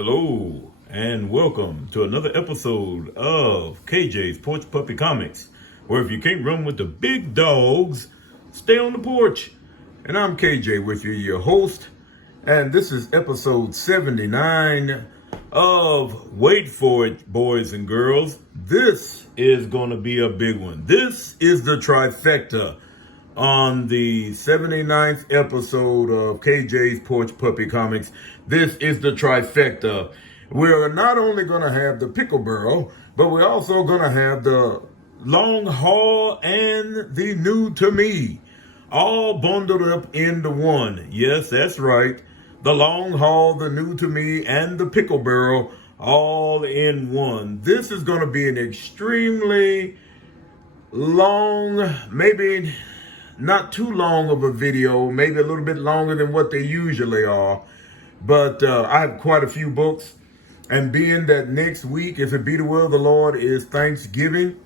Hello, and welcome to another episode of KJ's Porch Puppy Comics, where if you can't run with the big dogs, stay on the porch. And I'm KJ with you, your host, and this is episode 79 of Wait For It, boys and girls. This is going to be a big one. This is the trifecta on the 79th episode of KJ's Porch Puppy Comics. This is the trifecta. We're not only going to have the Pickle Barrel, but we're also going to have the Long Haul and the New to Me, all bundled up into one. Yes, that's right. The Long Haul, the New to Me, and the Pickle Barrel all in one. This is going to be an extremely long, maybe not too long of a video, maybe a little bit longer than what they usually are. But I have quite a few books. And being that next week, if it be the will of the Lord, is Thanksgiving,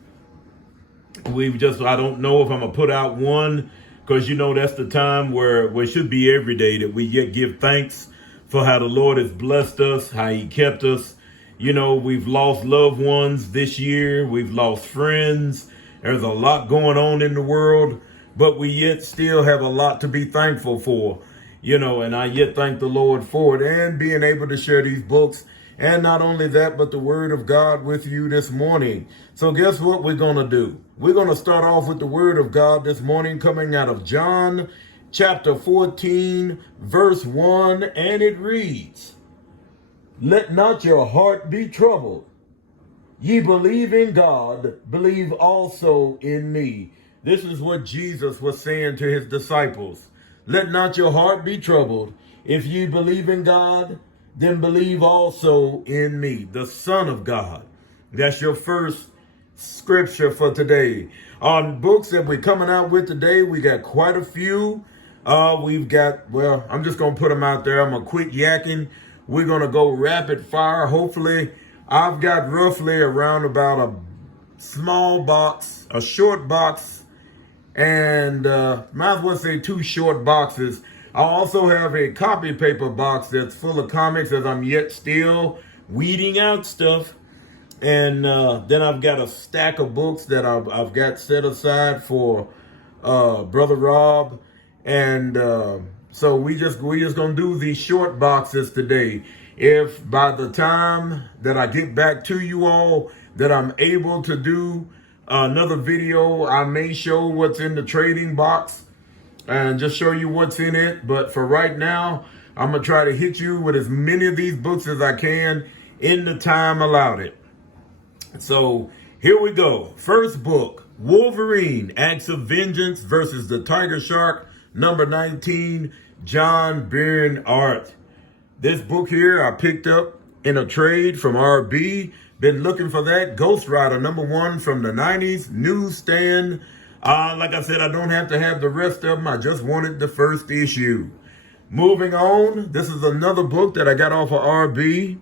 I don't know if I'm going to put out one, because that's the time where it should be every day that we give thanks for how the Lord has blessed us, how he kept us. We've lost loved ones this year. We've lost friends. There's a lot going on in the world, but we yet still have a lot to be thankful for, and I yet thank the Lord for it and being able to share these books. And not only that, but the word of God with you this morning. So guess what we're going to do? We're going to start off with the word of God this morning coming out of John chapter 14, verse 1, and it reads, "Let not your heart be troubled. Ye believe in God, believe also in me." This is what Jesus was saying to his disciples. Let not your heart be troubled. If ye believe in God, then believe also in me, the Son of God. That's your first scripture for today. On books that we're coming out with today, we got quite a few. I'm just going to put them out there. I'm going to quit yakking. We're going to go rapid fire. Hopefully, I've got roughly around about a small box, a short box, and might as well say 2 short boxes. I also have a copy paper box that's full of comics as I'm yet still weeding out stuff. And then I've got a stack of books that I've got set aside for Brother Rob. And so we just gonna do these short boxes today. If by the time that I get back to you all that I'm able to do another video, I may show what's in the trading box and just show you what's in it. But for right now, I'm going to try to hit you with as many of these books as I can in the time allotted. So here we go. First book, Wolverine, Acts of Vengeance versus the Tiger Shark, number 19, John Byrne Art. This book here I picked up in a trade from RB. Been looking for that. Ghost Rider, number 1 from the 90s, newsstand. Like I said, I don't have to have the rest of them. I just wanted the first issue. Moving on, this is another book that I got off of RB.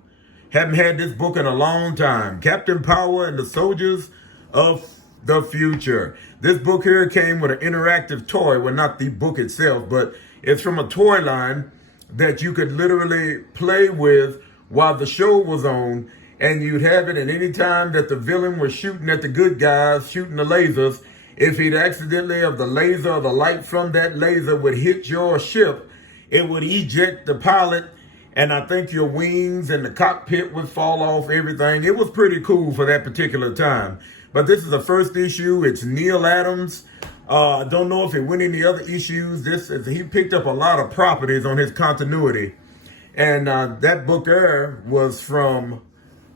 Haven't had this book in a long time. Captain Power and the Soldiers of the Future. This book here came with an interactive toy. Well, not the book itself, but it's from a toy line that you could literally play with while the show was on. And you'd have it at any time that the villain was shooting at the good guys, shooting the lasers. If he'd accidentally, of the laser or the light from that laser would hit your ship, it would eject the pilot, and I think your wings and the cockpit would fall off, everything. It was pretty cool for that particular time. But this is the first issue. It's Neil Adams. I don't know if it went in the other issues. He picked up a lot of properties on his continuity. And that book there was from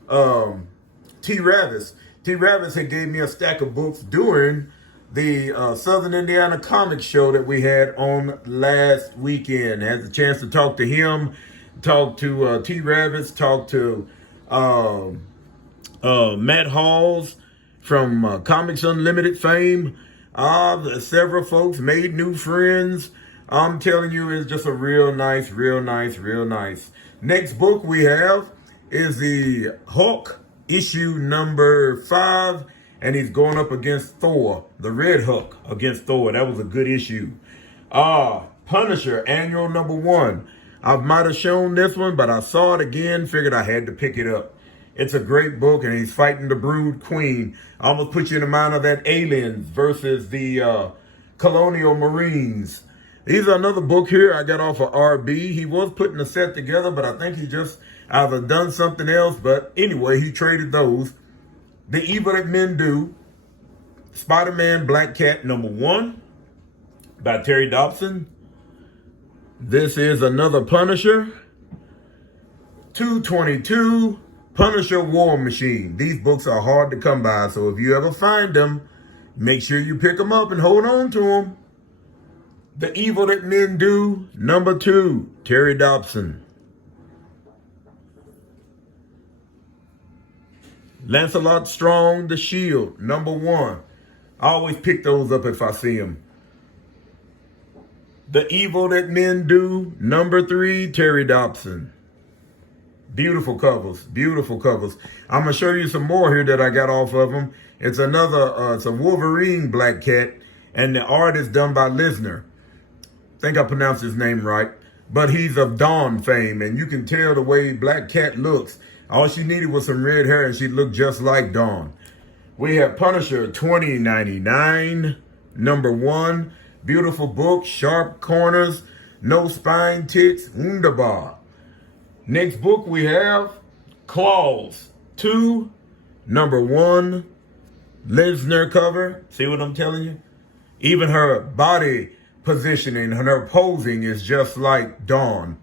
T. Ravis. T. Ravis had gave me a stack of books during the Southern Indiana Comic Show that we had on last weekend. I had the chance to talk to him, talk to T. Ravis, talk to Matt Halls from Comics Unlimited fame. Several folks made new friends. I'm telling you, it's just a real nice. Next book we have is the Hulk, issue number 5. And he's going up against Thor, the Red Hulk against Thor. That was a good issue. Punisher, annual number 1. I might have shown this one, but I saw it again, figured I had to pick it up. It's a great book, and he's fighting the Brood Queen. I almost put you in the mind of that Aliens versus the Colonial Marines. These are another book here I got off of RB. He was putting the set together, but I think he just either done something else. But anyway, he traded those. The Evil That Men Do. Spider-Man Black Cat #1 by Terry Dobson. This is another Punisher. 222 Punisher War Machine. These books are hard to come by, so if you ever find them, make sure you pick them up and hold on to them. The Evil That Men Do #2, Terry Dobson. Lancelot Strong, The Shield #1. I always pick those up if I see them. The Evil That Men Do #3, Terry Dobson. Beautiful covers, beautiful covers. I'm going to show you some more here that I got off of them. It's another, it's a Wolverine Black Cat, and the art is done by Lisner. I think I pronounced his name right. But he's of Dawn fame, and you can tell the way Black Cat looks. All she needed was some red hair, and she looked just like Dawn. We have Punisher 2099, #1. Beautiful book, sharp corners, no spine ticks, wunderbar. Next book we have Claws 2, #1. Lisner cover. See what I'm telling you? Even her body positioning and her posing is just like Dawn.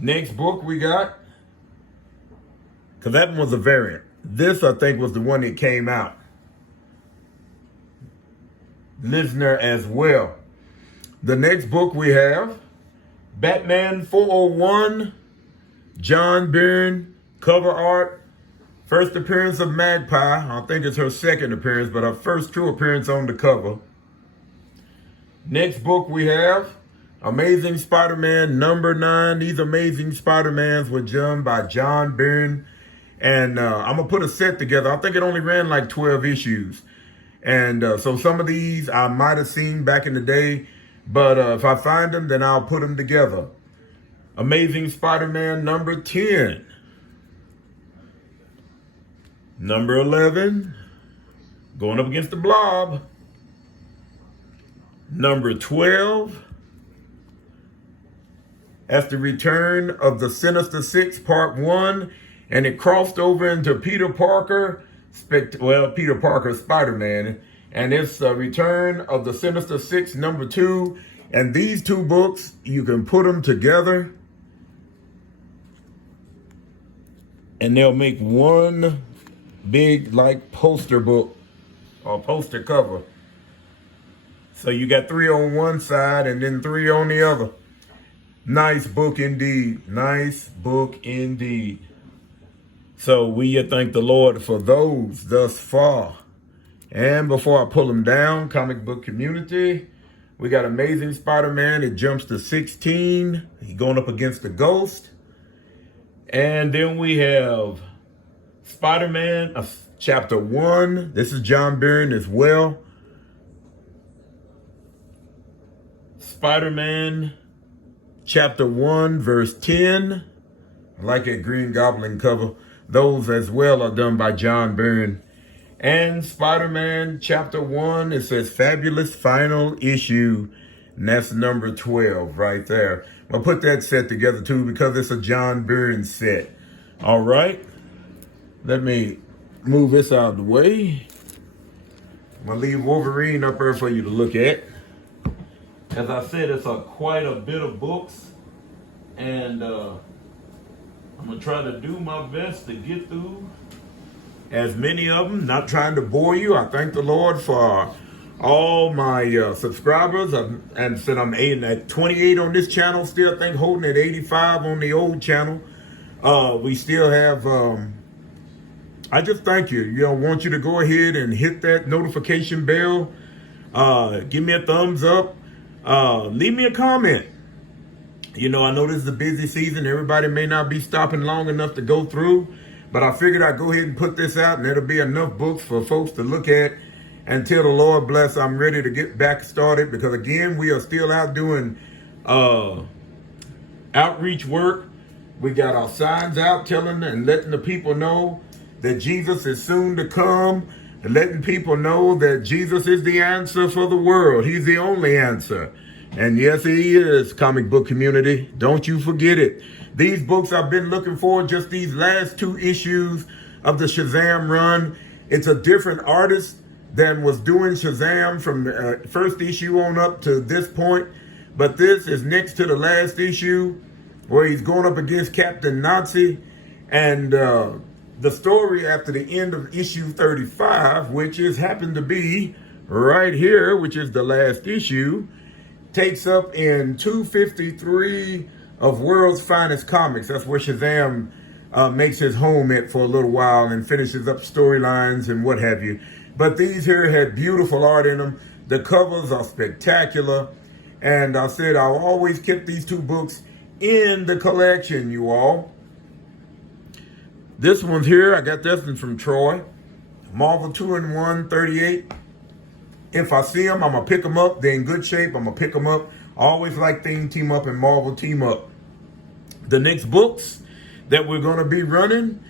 Next book we got, because that one was a variant. This, I think, was the one that came out. Lisner as well. The next book we have, Batman 401, John Byrne, cover art. First appearance of Magpie. I think it's her second appearance, but her first true appearance on the cover. Next book we have, Amazing Spider-Man #9. These Amazing Spider-Mans were done by John Byrne. And I'm going to put a set together. I think it only ran like 12 issues. And so some of these I might have seen back in the day. But if I find them, then I'll put them together. Amazing Spider-Man #10. #11. Going up against the Blob. #12. That's the return of the Sinister Six Part 1. And it crossed over into Peter Parker, Peter Parker Spider-Man. And it's a return of the Sinister Six #2. And these two books, you can put them together, and they'll make one big, like, poster book or poster cover. So you got 3 on one side and then 3 on the other. Nice book indeed. Nice book indeed. So we thank the Lord for those thus far. And before I pull them down, comic book community, we got Amazing Spider-Man. It jumps to 16. He's going up against the Ghost. And then we have Spider-Man, Chapter 1. This is John Byrne as well. Spider-Man, Chapter 1, verse 10. I like that Green Goblin cover. Those as well are done by John Byrne. And Spider-Man Chapter 1, it says Fabulous Final Issue. And that's #12 right there. I'll put that set together too because it's a John Byrne set. All right. Let me move this out of the way. I'm going to leave Wolverine up there for you to look at. As I said, it's quite a bit of books. And I'm going to try to do my best to get through as many of them. Not trying to bore you. I thank the Lord for all my subscribers. And said I'm at 28 on this channel. Still think holding at 85 on the old channel. We still have... I just thank you. I want you to go ahead and hit that notification bell. Give me a thumbs up. Leave me a comment. I know this is a busy season. Everybody may not be stopping long enough to go through, but I figured I'd go ahead and put this out, and it'll be enough books for folks to look at until the Lord bless. I'm ready to get back started because, again, we are still out doing outreach work. We got our signs out telling and letting the people know that Jesus is soon to come, and letting people know that Jesus is the answer for the world. He's the only answer. And yes, he is, comic book community. Don't you forget it. These books I've been looking for, just these last 2 issues of the Shazam run. It's a different artist than was doing Shazam from the first issue on up to this point. But this is next to the last issue where he's going up against Captain Nazi. And the story after the end of issue 35, which is happened to be right here, which is the last issue, takes up in 253 of World's Finest Comics. That's where Shazam makes his home at for a little while and finishes up storylines and what have you. But these here had beautiful art in them. The covers are spectacular. And I said I'll always keep these 2 books in the collection, you all. This one's here. I got this one from Troy. Marvel 2-in-1 38. If I see them, I'm going to pick them up. They're in good shape. I'm going to pick them up. I always like things team up and Marvel team up. The next books that we're going to be running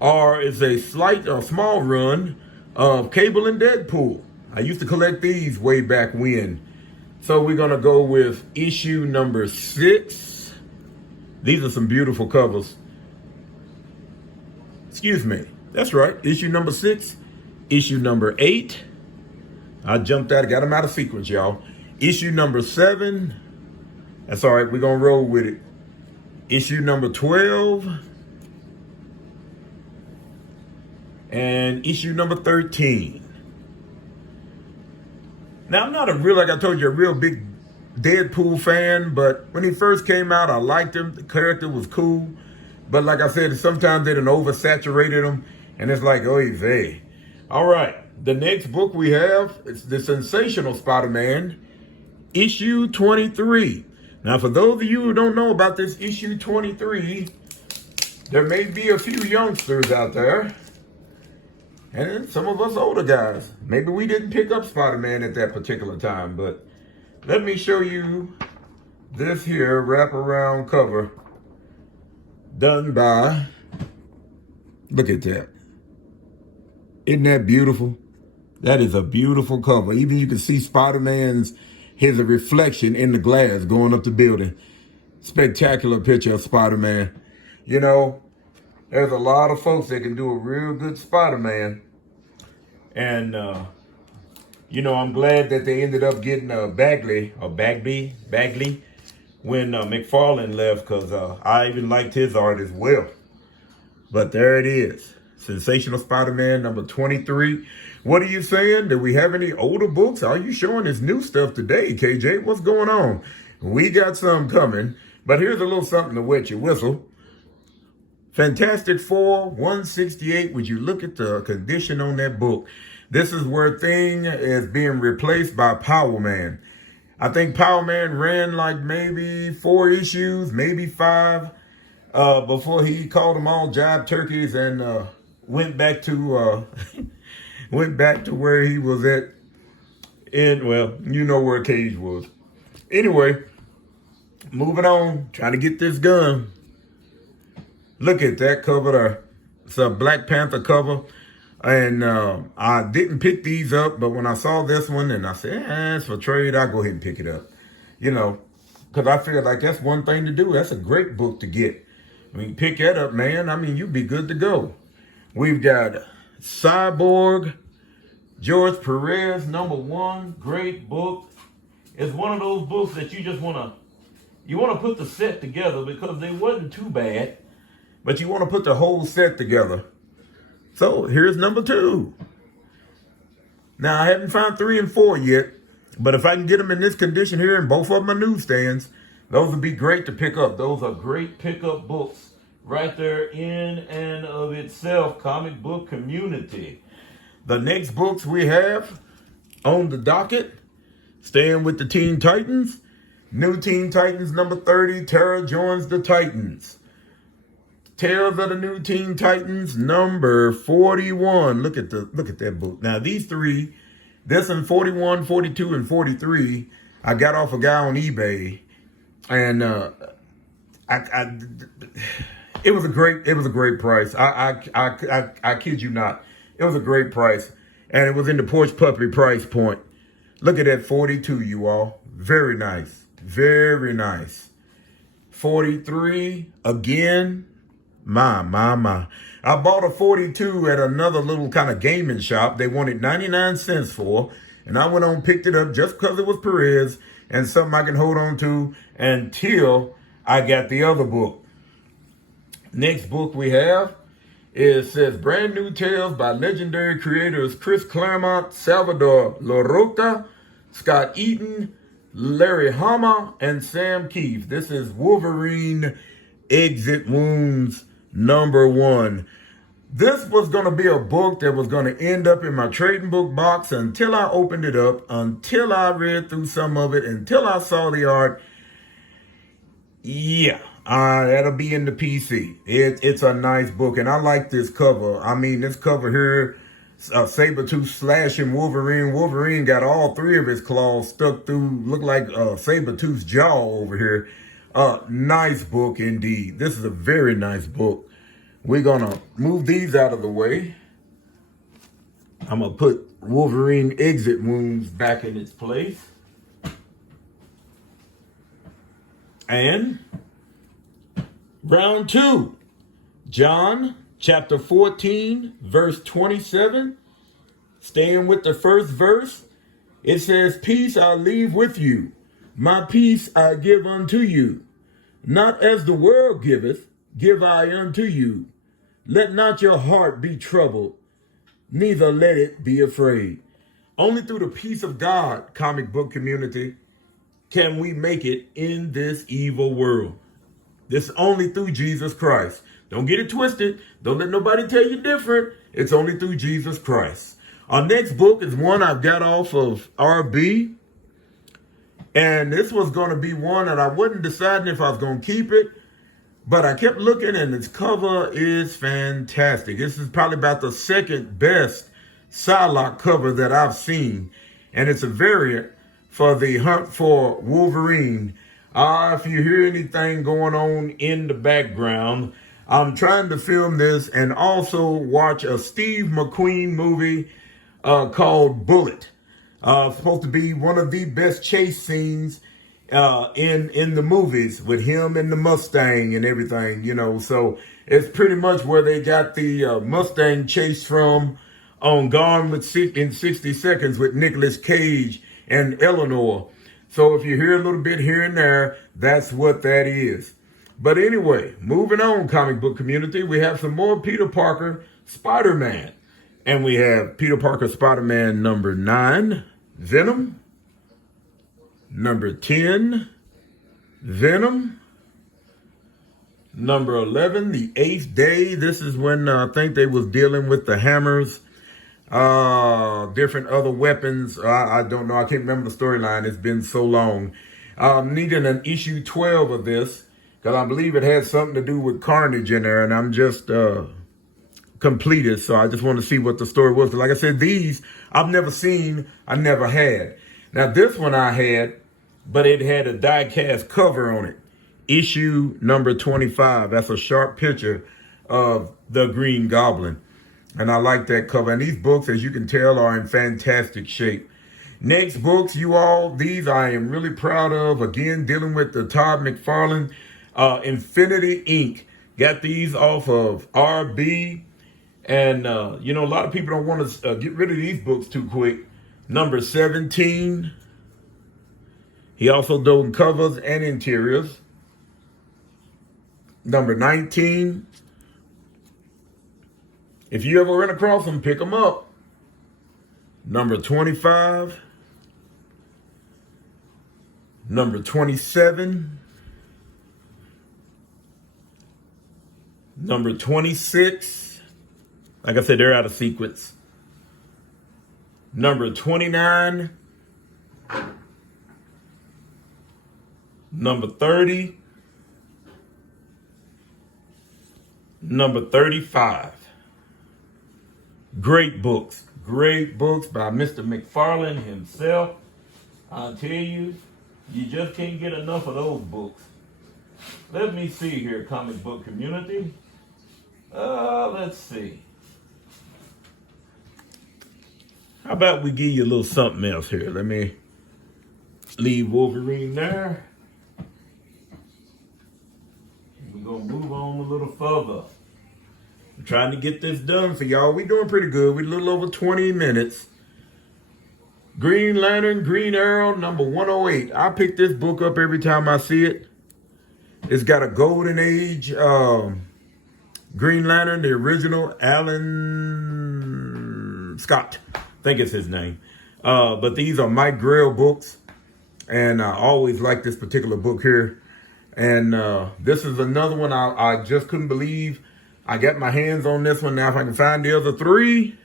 is a small run of Cable and Deadpool. I used to collect these way back when. So we're going to go with issue number 6. These are some beautiful covers. Excuse me. That's right. Issue number 6. Issue number 8. I jumped out. Got them out of sequence, y'all. Issue number 7. That's all right. We're going to roll with it. Issue number 12. And issue number 13. Now, I'm not like I told you, a real big Deadpool fan, but when he first came out, I liked him. The character was cool. But like I said, sometimes they done oversaturated him, and it's like, oh, hey. All right, the next book we have is The Sensational Spider-Man, issue 23. Now, for those of you who don't know about this issue 23, there may be a few youngsters out there, and some of us older guys. Maybe we didn't pick up Spider-Man at that particular time, but let me show you this here wraparound cover done by, look at that. Isn't that beautiful? That is a beautiful cover. Even you can see Spider-Man's, his reflection in the glass going up the building. Spectacular picture of Spider-Man. You know, there's a lot of folks that can do a real good Spider-Man. And, you know, I'm glad that they ended up getting Bagley when McFarlane left, because I even liked his art as well. But there it is. Sensational Spider-Man number 23. What are you saying? Do we have any older books? Are you showing us new stuff today, KJ? What's going on? We got some coming. But here's a little something to wet your whistle. Fantastic Four 168. Would you look at the condition on that book? This is where Thing is being replaced by Power Man. I think Power Man ran like maybe 4 issues, maybe 5, before he called them all jive turkeys and went back to where he was at. Well, you know where Cage was. Anyway, moving on, trying to get this gun. Look at that cover there. It's a Black Panther cover. And I didn't pick these up, but when I saw this one and I said, it's for trade, I'll go ahead and pick it up. You know, because I feel like that's one thing to do. That's a great book to get. I mean, pick that up, man. I mean, you'd be good to go. We've got Cyborg, George Perez, #1. Great book. It's one of those books that you just want to put the set together, because they wasn't too bad, but you want to put the whole set together. So here's #2. Now, I haven't found 3 and 4 yet, but if I can get them in this condition here, and both of them are newsstands, those would be great to pick up. Those are great pickup books right there in and of itself, comic book community. The next books we have on the docket, staying with the Teen Titans, New Teen Titans #30, Terra joins the Titans. Tales of the New Teen Titans #41. Look at that book. Now these 3, this one 41, 42, and 43, I got off a guy on eBay, and I it was a great price. I kid you not. It was a great price. And it was in the Porch Puppy price point. Look at that 42, you all. Very nice. Very nice. 43 again. My. I bought a 42 at another little kind of gaming shop. They wanted 99 cents for. And I went on and picked it up just because it was Perez and something I can hold on to until I got the other book. Next book we have says Brand New Tales by legendary creators Chris Claremont, Salvador Larroca, Scott Eaton, Larry Hama, and Sam Keefe. This is Wolverine Exit Wounds #1. This was going to be a book that was going to end up in my trading book box until I opened it up, until I read through some of it, until I saw the art. Yeah, that'll be in the PC. It's a nice book, and I like this cover. I mean, this cover here, Sabretooth slashing Wolverine. Wolverine got all 3 of his claws stuck through, look like Sabretooth's jaw over here. Nice book indeed. This is a very nice book. We're going to move these out of the way. I'm going to put Wolverine Exit Wounds back in its place. And round 2, John chapter 14, verse 27. Staying with the first verse, it says, "Peace I leave with you, my peace I give unto you. Not as the world giveth, give I unto you. Let not your heart be troubled, neither let it be afraid." Only through the peace of God, comic book community, can we make it in this evil world. This only through Jesus Christ. Don't get it twisted. Don't let nobody tell you different. It's only through Jesus Christ. Our next book is one I've got off of RB. And this was going to be one that I wasn't deciding if I was going to keep it. But I kept looking, and its cover is fantastic. This is probably about the second best Psylocke cover that I've seen. And it's a variant for the Hunt for Wolverine. If you hear anything going on in the background, I'm trying to film this and also watch a Steve McQueen movie called Bullet. Supposed to be one of the best chase scenes in the movies with him and the Mustang and everything, you know. So it's pretty much where they got the Mustang chase from on Gone in 60 Seconds with Nicolas Cage and Eleanor. So if you hear a little bit here and there, that's what that is. But anyway, moving on, comic book community, we have some more Peter Parker Spider-Man. And we have Peter Parker Spider-Man #9, Venom. #10, Venom. #11, The Eighth Day. This is when I think they was dealing with the hammers, different other weapons. I don't know. I can't remember the storyline. It's been so long. Needing an issue 12 of this because I believe it had something to do with Carnage in there, and I'm just completed, so I just want to see what the story was. Like I said, these I've never seen, I never had. Now this one I had, but it had a die-cast cover on it. Issue #25. That's a sharp picture of the Green Goblin. And I like that cover. And these books, as you can tell, are in fantastic shape. Next books, you all, these I am really proud of. Again, dealing with the Todd McFarlane, Infinity Inc. Got these off of RB. And, you know, a lot of people don't want to get rid of these books too quick. #17. He also does covers and interiors. #19. If you ever run across them, pick them up. #25. #27. #26. Like I said, they're out of sequence. #29. #30. #35. Great books by Mr. McFarlane himself. I'll tell you, you just can't get enough of those books. Let me see here, comic book community. Let's see. How about we give you a little something else here? Let me leave Wolverine there. We're going to move on a little further. I'm trying to get this done for y'all. We're doing pretty good. We're a little over 20 minutes. Green Lantern, Green Arrow, number 108. I pick this book up every time I see it. It's got a Golden Age Green Lantern, the original Alan Scott. I think it's his name. But these are Mike Grell books. And I always like this particular book here. And this is another one I just couldn't believe I got my hands on this one. Now if I can find the other three.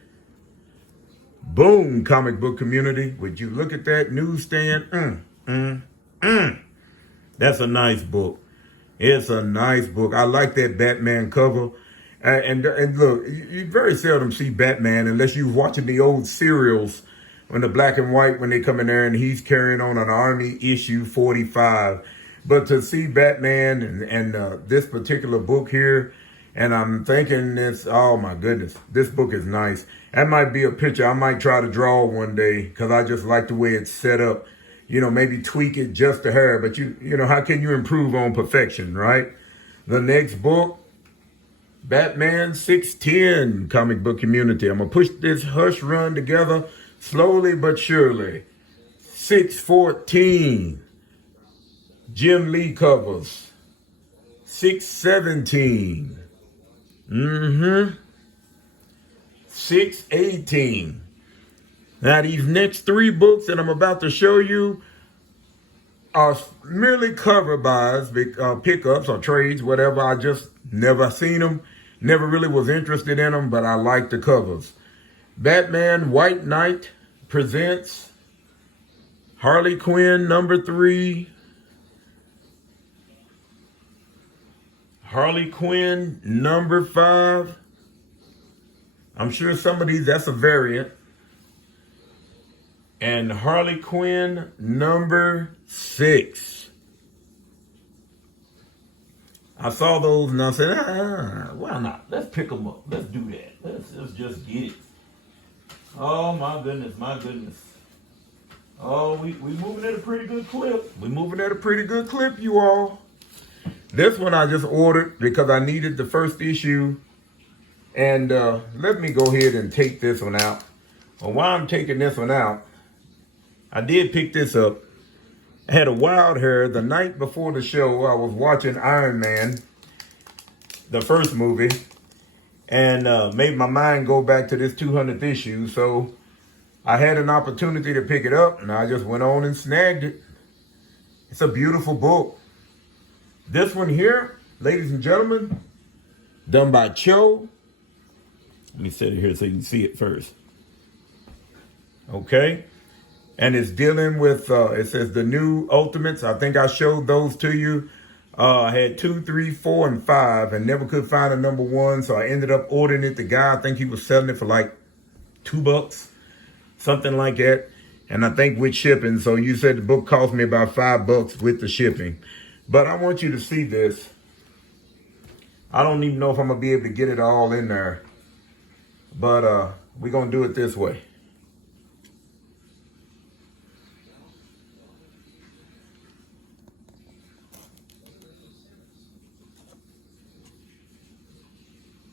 Boom, comic book community. Would you look at that newsstand? That's a nice book. It's a nice book. I like that Batman cover. And look, you very seldom see Batman unless you're watching the old serials when the black and white, when they come in there and he's carrying on an Army issue 45. But to see Batman and this particular book here, and I'm thinking this, oh my goodness, this book is nice. That might be a picture I might try to draw one day because I just like the way it's set up. You know, maybe tweak it just a hair, but you know, how can you improve on perfection, right? The next book, Batman 610, comic book community. I'm going to push this hush run together slowly but surely. 614, Jim Lee covers. 617. 618. Now these next three books that I'm about to show you are merely cover buys, pickups or trades, whatever. I just never seen them, never really was interested in them, but I like the covers. Batman White Knight presents Harley Quinn number 3. Harley Quinn number 5. I'm sure some of these, that's a variant. And Harley Quinn number 6. I saw those and I said, why not? Let's pick them up. Let's do that. Let's just get it. Oh my goodness, my goodness. Oh, we moving at a pretty good clip. We moving at a pretty good clip, you all. This one I just ordered because I needed the first issue. And let me go ahead and take this one out. Well, while I'm taking this one out, I did pick this up. I had a wild hair. The night before the show, I was watching Iron Man, the first movie, and made my mind go back to this 200th issue. So I had an opportunity to pick it up, and I just went on and snagged it. It's a beautiful book. This one here, ladies and gentlemen, done by Cho. Let me set it here so you can see it first. Okay. And it's dealing with, it says the new Ultimates. I think I showed those to you. I had 2, 3, 4, and 5 and never could find a number 1. So I ended up ordering it. The guy, I think he was selling it for like $2, something like that. And I think with shipping. So you said the book cost me about $5 with the shipping. But I want you to see this. I don't even know if I'm going to be able to get it all in there. But we're going to do it this way.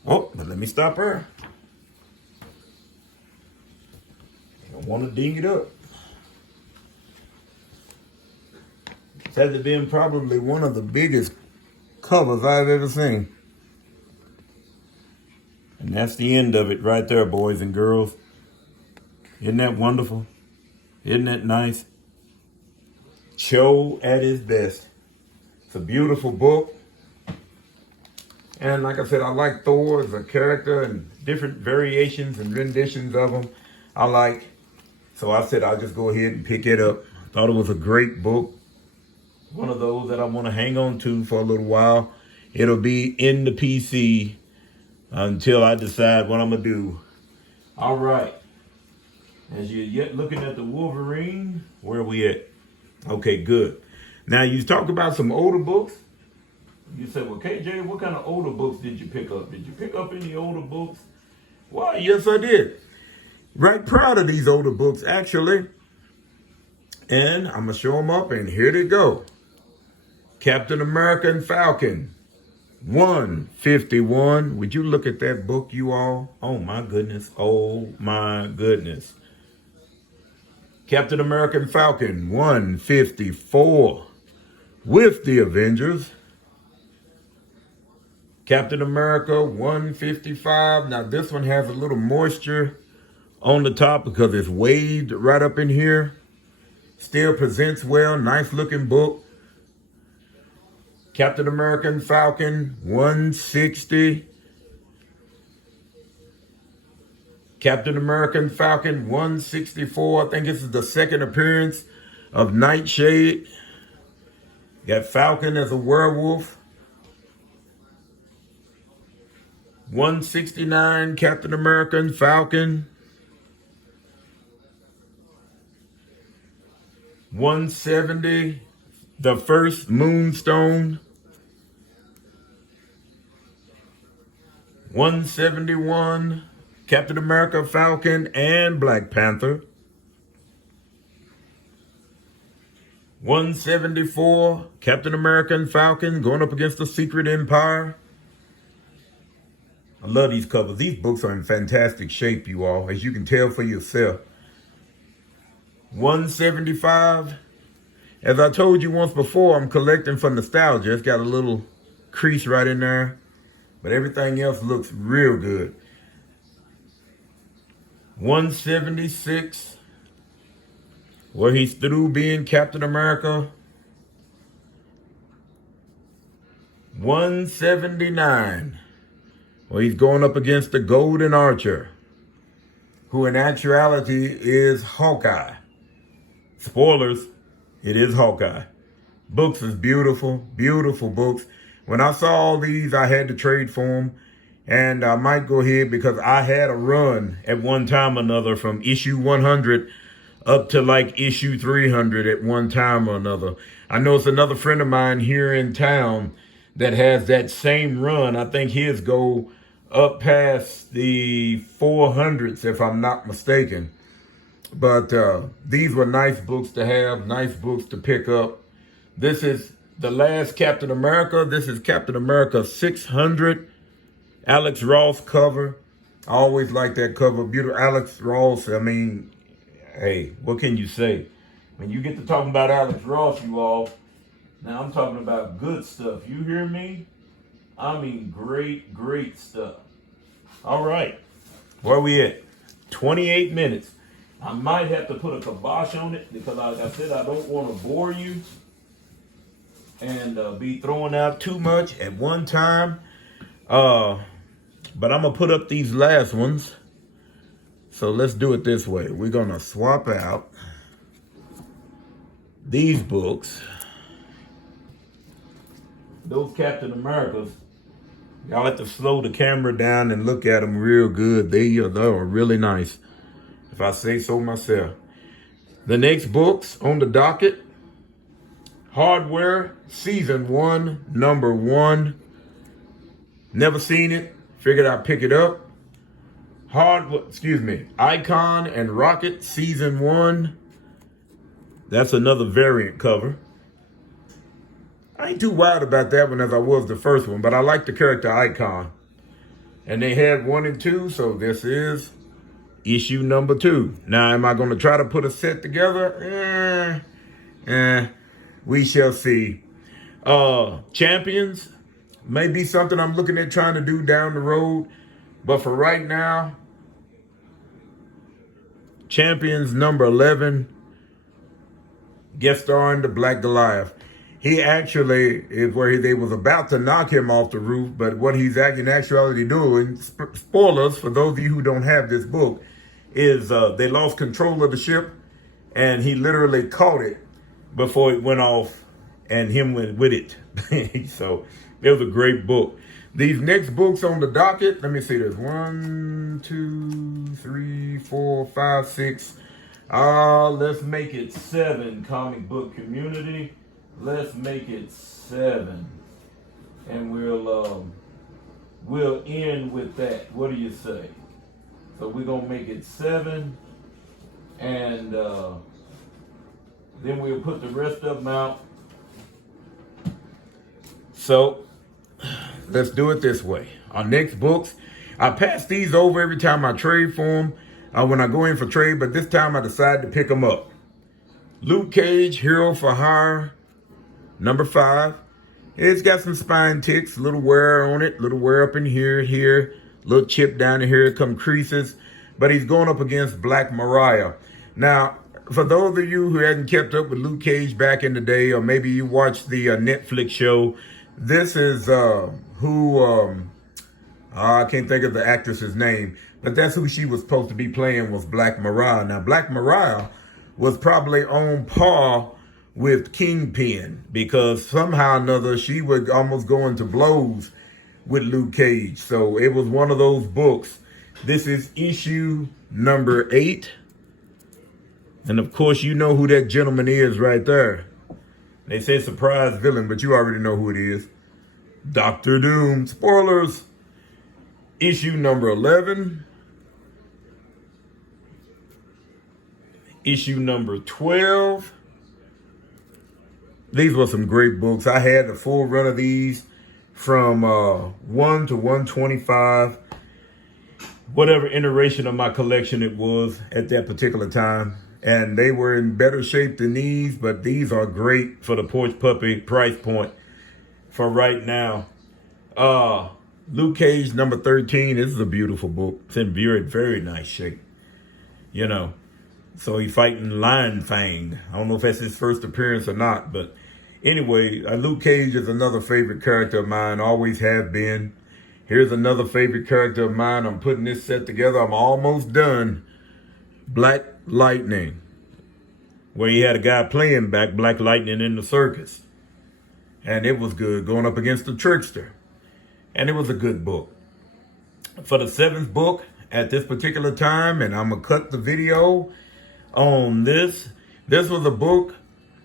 Oh, but let me stop her. I don't want to ding it up. It's had to been probably one of the biggest covers I've ever seen. And that's the end of it right there, boys and girls. Isn't that wonderful? Isn't that nice? Cho at his best. It's a beautiful book. And like I said, I like Thor as a character and different variations and renditions of him. I like. So I said I'll just go ahead and pick it up. Thought it was a great book. One of those that I want to hang on to for a little while. It'll be in the PC until I decide what I'm going to do. All right. As you're yet looking at the Wolverine, where are we at? Okay, good. Now you talk about some older books. You say, well, KJ, what kind of older books did you pick up? Did you pick up any older books? Why, yes, I did. Right, proud of these older books, actually. And I'm going to show them up, and here they go. Captain America and Falcon, 151. Would you look at that book, you all? Oh, my goodness. Oh, my goodness. Captain America and Falcon, 154. With the Avengers. Captain America, 155. Now, this one has a little moisture on the top because it's waved right up in here. Still presents well. Nice looking book. Captain America and Falcon, 160. Captain America and Falcon, 164. I think this is the second appearance of Nightshade. Got Falcon as a werewolf. 169, Captain America and Falcon. 170, the first Moonstone. 171, Captain America, Falcon, and Black Panther. 174, Captain America and Falcon going up against the Secret Empire. I love these covers. These books are in fantastic shape, you all, as you can tell for yourself. 175. As I told you once before, I'm collecting for nostalgia. It's got a little crease right in there, but everything else looks real good. 176, where he's through being Captain America. 179, where he's going up against the Golden Archer, who in actuality is Hawkeye. Spoilers, it is Hawkeye. Books is beautiful, beautiful books. When I saw all these, I had to trade for them. And I might go ahead because I had a run at one time or another from issue 100 up to like issue 300 at one time or another. I know it's another friend of mine here in town that has that same run. I think his go up past the 400s, if I'm not mistaken. But these were nice books to have, nice books to pick up. This is the last Captain America. This is Captain America 600. Alex Ross cover. I always like that cover. Beautiful Alex Ross. I mean, hey, what can you say? When you get to talking about Alex Ross, you all, now I'm talking about good stuff. You hear me? I mean, great, great stuff. All right. Where are we at? 28 minutes. I might have to put a kibosh on it because, like I said, I don't want to bore you and be throwing out too much at one time. But I'm going to put up these last ones. So let's do it this way. We're going to swap out these books. Those Captain Americas. Y'all have to slow the camera down and look at them real good. They are really nice, if I say so myself. The next books on the docket, Hardware, Season 1, Number 1. Never seen it. Figured I'd pick it up. Icon and Rocket, Season 1. That's another variant cover. I ain't too wild about that one as I was the first one, but I like the character Icon. And they had 1 and 2, so this is issue number 2. Now, am I going to try to put a set together? We shall see. Champions may be something I'm looking at trying to do down the road. But for right now, Champions number 11, guest starring the Black Goliath. He actually is where they was about to knock him off the roof, but what he's in actuality doing, spoilers for those of you who don't have this book, is they lost control of the ship, and he literally caught it before it went off, and him went with it. So it was a great book. These next books on the docket, let me see, there's 1, 2, 3, 4, 5, 6. Let's make it 7, comic book community. Let's make it 7. and we'll end with that. What do you say? So we're gonna make it 7, and then we'll put the rest of them out. So let's do it this way. Our next books, I pass these over every time I trade for them, when I go in for trade, but this time I decided to pick them up. Luke Cage, Hero for Hire, number 5. It's got some spine ticks, a little wear on it, little wear up in here, little chip down in here, come creases, but he's going up against Black Mariah. Now, for those of you who hadn't kept up with Luke Cage back in the day, or maybe you watched the Netflix show, this is I can't think of the actress's name, but that's who she was supposed to be playing, was Black Mariah. Now, Black Mariah was probably on par with Kingpin, because somehow or another she would almost go into blows with Luke Cage. So it was one of those books. This is issue number 8. And of course, you know who that gentleman is right there. They say surprise villain, but you already know who it is. Dr. Doom. Spoilers. Issue number 11. Issue number 12. These were some great books. I had the full run of these from 1 to 125. Whatever iteration of my collection it was at that particular time. And they were in better shape than these, but these are great for the Porch Puppy price point for right now. Luke Cage, number 13. This is a beautiful book. It's in very, very nice shape. You know, so he's fighting Lion Fang. I don't know if that's his first appearance or not, but anyway, Luke Cage is another favorite character of mine, always have been. Here's another favorite character of mine. I'm putting this set together. I'm almost done. Black Lightning, where he had a guy playing Black Lightning in the circus. And it was good, going up against the trickster. And it was a good book. For the 7th book at this particular time, and I'm going to cut the video on this. This was a book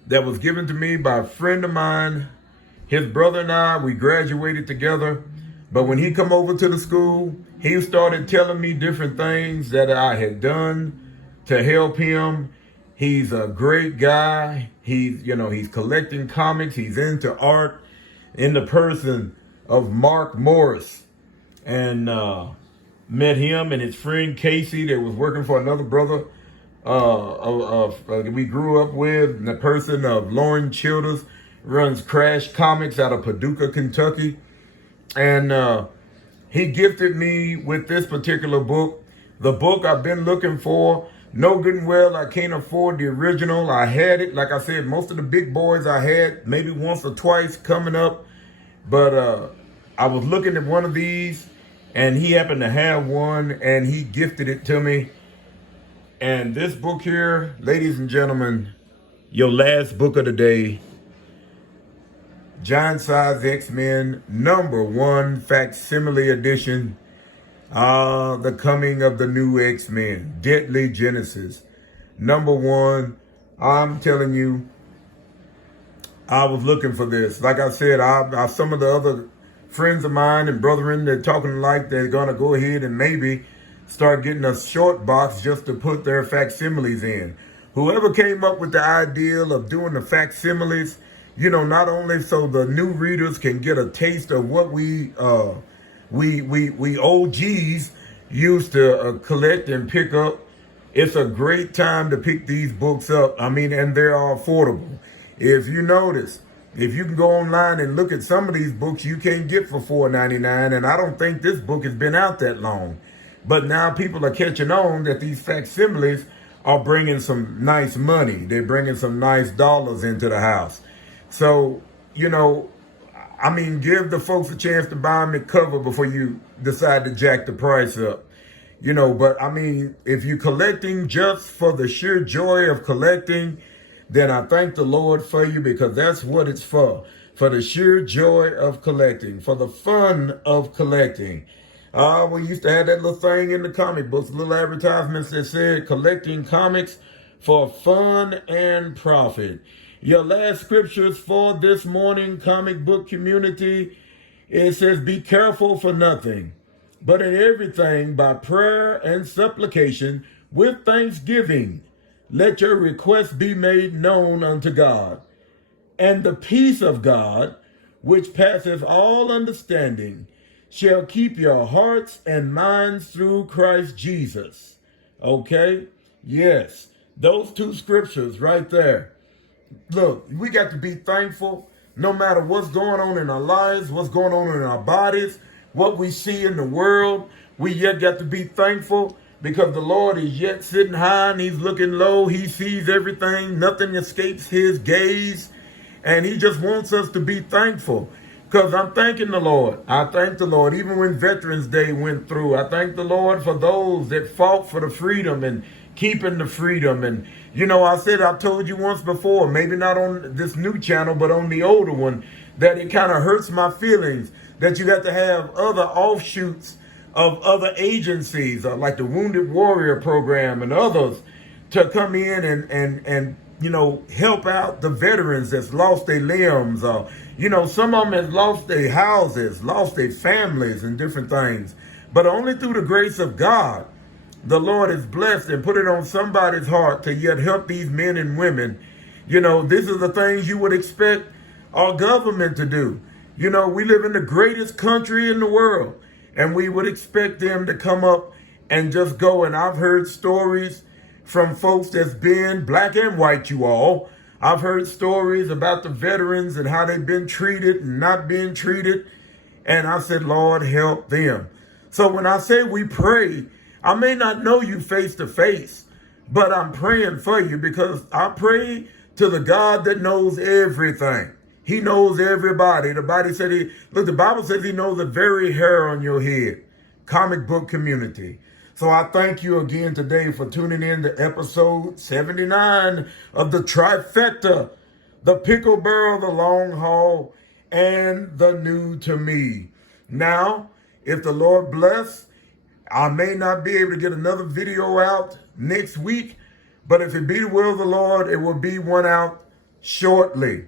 that was given to me by a friend of mine. His brother and I, we graduated together. But when he come over to the school, he started telling me different things that I had done to help him. He's a great guy. He's collecting comics. He's into art, in the person of Mark Morris. And met him and his friend Casey that was working for another brother we grew up with, in the person of Lauren Childers, runs Crash Comics out of Paducah, Kentucky. And he gifted me with this particular book, the book I've been looking for. No good and well, I can't afford the original. I had it, like I said, most of the big boys I had maybe once or twice coming up. But I was looking at one of these, and he happened to have one, and he gifted it to me. And this book here, ladies and gentlemen, your last book of the day, Giant Size X-Men, number 1 facsimile edition. The coming of the new X-Men, Deadly Genesis, number 1. I'm telling you, I was looking for this. Like I said, some of the other friends of mine and brethren, they're talking like they're going to go ahead and maybe start getting a short box just to put their facsimiles in. Whoever came up with the ideal of doing the facsimiles, not only so the new readers can get a taste of what we OGs used to collect and pick up. It's a great time to pick these books up. I mean, and they're affordable. If you notice, if you can go online and look at some of these books you can't get for $4.99, and I don't think this book has been out that long. But now people are catching on that these facsimiles are bringing some nice money. They're bringing some nice dollars into the house. So, give the folks a chance to buy them the cover before you decide to jack the price up. But if you're collecting just for the sheer joy of collecting, then I thank the Lord for you, because that's what it's for the sheer joy of collecting, for the fun of collecting. We used to have that little thing in the comic books, little advertisements that said collecting comics for fun and profit. Your last scriptures for this morning, comic book community, It says, be careful for nothing, but in everything by prayer and supplication with thanksgiving, let your requests be made known unto God. And the peace of God, which passeth all understanding, shall keep your hearts and minds through Christ Jesus. Okay? Yes, those two scriptures right there. Look, we got to be thankful no matter what's going on in our lives, what's going on in our bodies, what we see in the world. We yet got to be thankful because the Lord is yet sitting high and he's looking low. He sees everything. Nothing escapes his gaze. And he just wants us to be thankful. Because I'm thanking the Lord. I thank the Lord. Even when Veterans Day went through, I thank the Lord for those that fought for the freedom and keeping the freedom. And, you know, I told you once before, maybe not on this new channel, but on the older one, that it kind of hurts my feelings that you got to have other offshoots of other agencies, like the Wounded Warrior Program and others, to come in and you know, help out the veterans that's lost their limbs. You know, some of them has lost their houses, lost their families and different things. But only through the grace of God, the Lord is blessed and put it on somebody's heart to yet help these men and women. You know, this is the things you would expect our government to do. You know, we live in the greatest country in the world, and we would expect them to come up and just go. And I've heard stories from folks that's been black and white, you all. I've heard stories about the veterans and how they've been treated and not being treated. And I said, Lord, help them. So when I say we pray, I may not know you face to face, but I'm praying for you because I pray to the God that knows everything. He knows everybody. The Bible says he knows the very hair on your head. Comic book community. So I thank you again today for tuning in to episode 79 of the Trifecta, the Pickle Barrel, the Long Haul, and the New to Me. Now, if the Lord bless, I may not be able to get another video out next week, but if it be the will of the Lord, it will be one out shortly.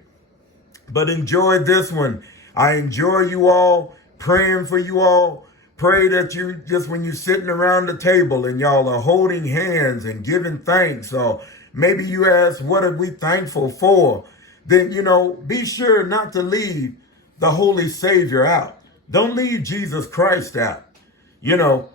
But enjoy this one. I enjoy you all, praying for you all. Pray that you just when you're sitting around the table and y'all are holding hands and giving thanks, or maybe you ask, what are we thankful for? Then, you know, be sure not to leave the Holy Savior out. Don't leave Jesus Christ out, you know,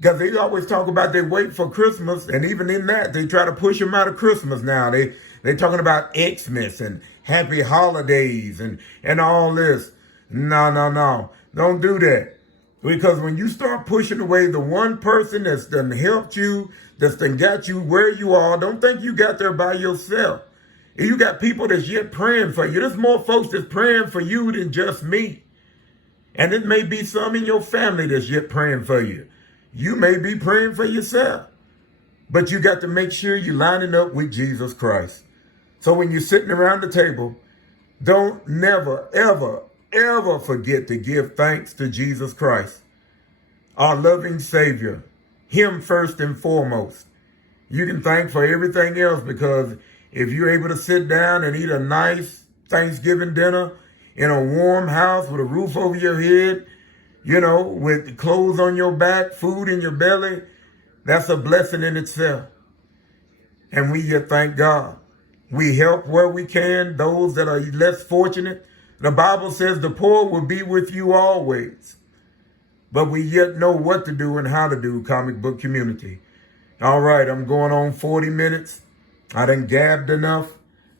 because they always talk about they wait for Christmas. And even in that, they try to push him out of Christmas now. They're talking about Xmas and happy holidays and all this. No. Don't do that. Because when you start pushing away the one person that's done helped you, that's done got you where you are, don't think you got there by yourself. You got people that's yet praying for you. There's more folks that's praying for you than just me. And it may be some in your family that's yet praying for you. You may be praying for yourself. But you got to make sure you're lining up with Jesus Christ. So when you're sitting around the table, don't never, ever forget to give thanks to Jesus Christ, our loving Savior, him first and foremost. You can thank for everything else, because if you're able to sit down and eat a nice Thanksgiving dinner in a warm house with a roof over your head, you know, with clothes on your back, food in your belly, that's a blessing in itself. And we yet thank God. We help where we can, those that are less fortunate. The Bible says the poor will be with you always. But we yet know what to do and how to do, comic book community. All right, I'm going on 40 minutes. I done gabbed enough.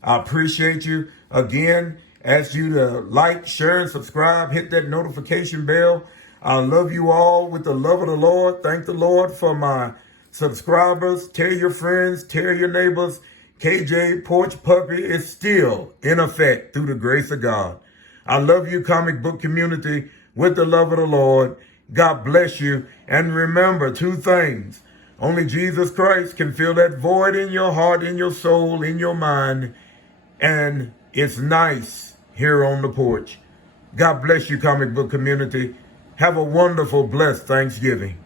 I appreciate you. Again, ask you to like, share, and subscribe. Hit that notification bell. I love you all with the love of the Lord. Thank the Lord for my subscribers. Tell your friends, tell your neighbors. KJ Porch Puppy is still in effect through the grace of God. I love you, comic book community, with the love of the Lord. God bless you. And remember 2 things. Only Jesus Christ can fill that void in your heart, in your soul, in your mind. And it's nice here on the porch. God bless you, comic book community. Have a wonderful, blessed Thanksgiving.